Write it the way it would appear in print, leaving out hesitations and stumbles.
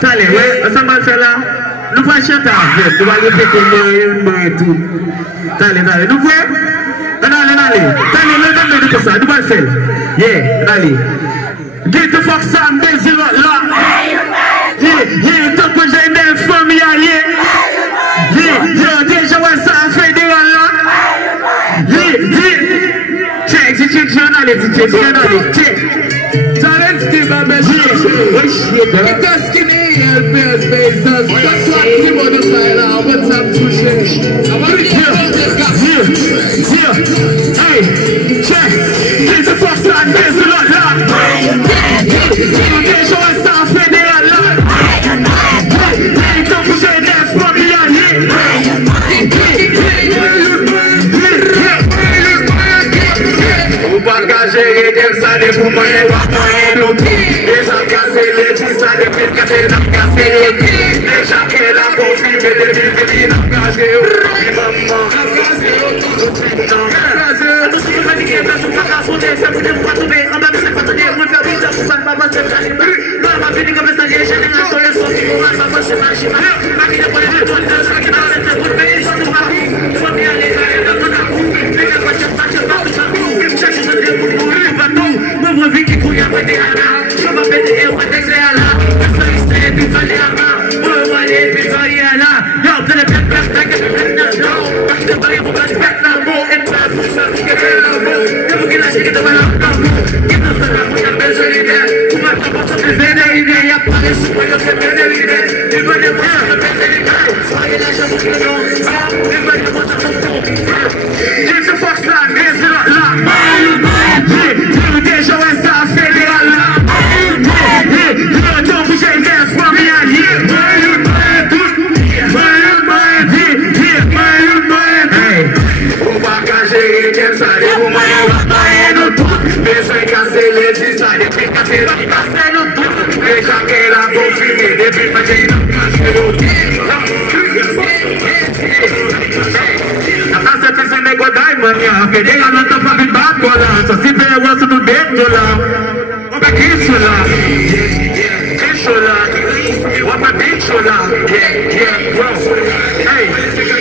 Allez, ouais, ensemble là, nous allons chanter avec, nous allons répéter le tout. Allez, nous voyons? Allez, nous ça, nous allons faire. Yeah, allez. Get the fuck some busy là. Yeah, tant que j'ai une famille, yeah, déjà ouais ça fait des là. Yeah. Check, allez. Zelensky, my message. Get the skinny and bears based on that's what you want to find out. What's up to shake? Here. Hey, check. Get the fuck on this lot. Get show us stuff in there lot. Hey, don't forget that from me on here. Bagagem densade por manhã no deixa casele desade por casele na casele deixa que ela confirme de viver na casa eu mamma tu se vai ninguém pra sua casa onde você pode quatro bem anda me separa de uma cabeça para você não vai vir ninguém pensa que já nem a história só que uma para você mais aqui depois de tudo isso aqui na frente por bem só no carro família legal na rua liga para te fazer não vou vir que cunha vai derramar. Chama perder, eu vou descer lá. Essa estrepe vai derramar. Vou valer, vai lá. Não, pera, não. Mas também eu vou fazer na mão. Entra, puxa, fica na mão. Eu vou que lá chega, tava lá na mão. E não sei lá, muita pessoa ali dentro. Uma copa só me vendo ali dentro. E aparece, mas eu sempre vendo ali dentro. E vai demorar, eu penso ali dentro. Só ele acha muito legal. E vai demorar, eu tô deixa eu forçar, desce lá. Deixa eu essa federal lá. Eu tô com gente dessa família ali. O bagagem dessa de uma eu apaendo tudo. Deixa em cacelete, sai de brincadeira e tá sendo tudo. Deixa aquela confirme, depois vai ter no cachorro. A casa tem esse negócio da manhã. Federal não tá pra me bacolar. Só se vê o osso no dedo lá. Como é que isso lá? Isso lá. What a bitch lá. Yeah, bro. Hey.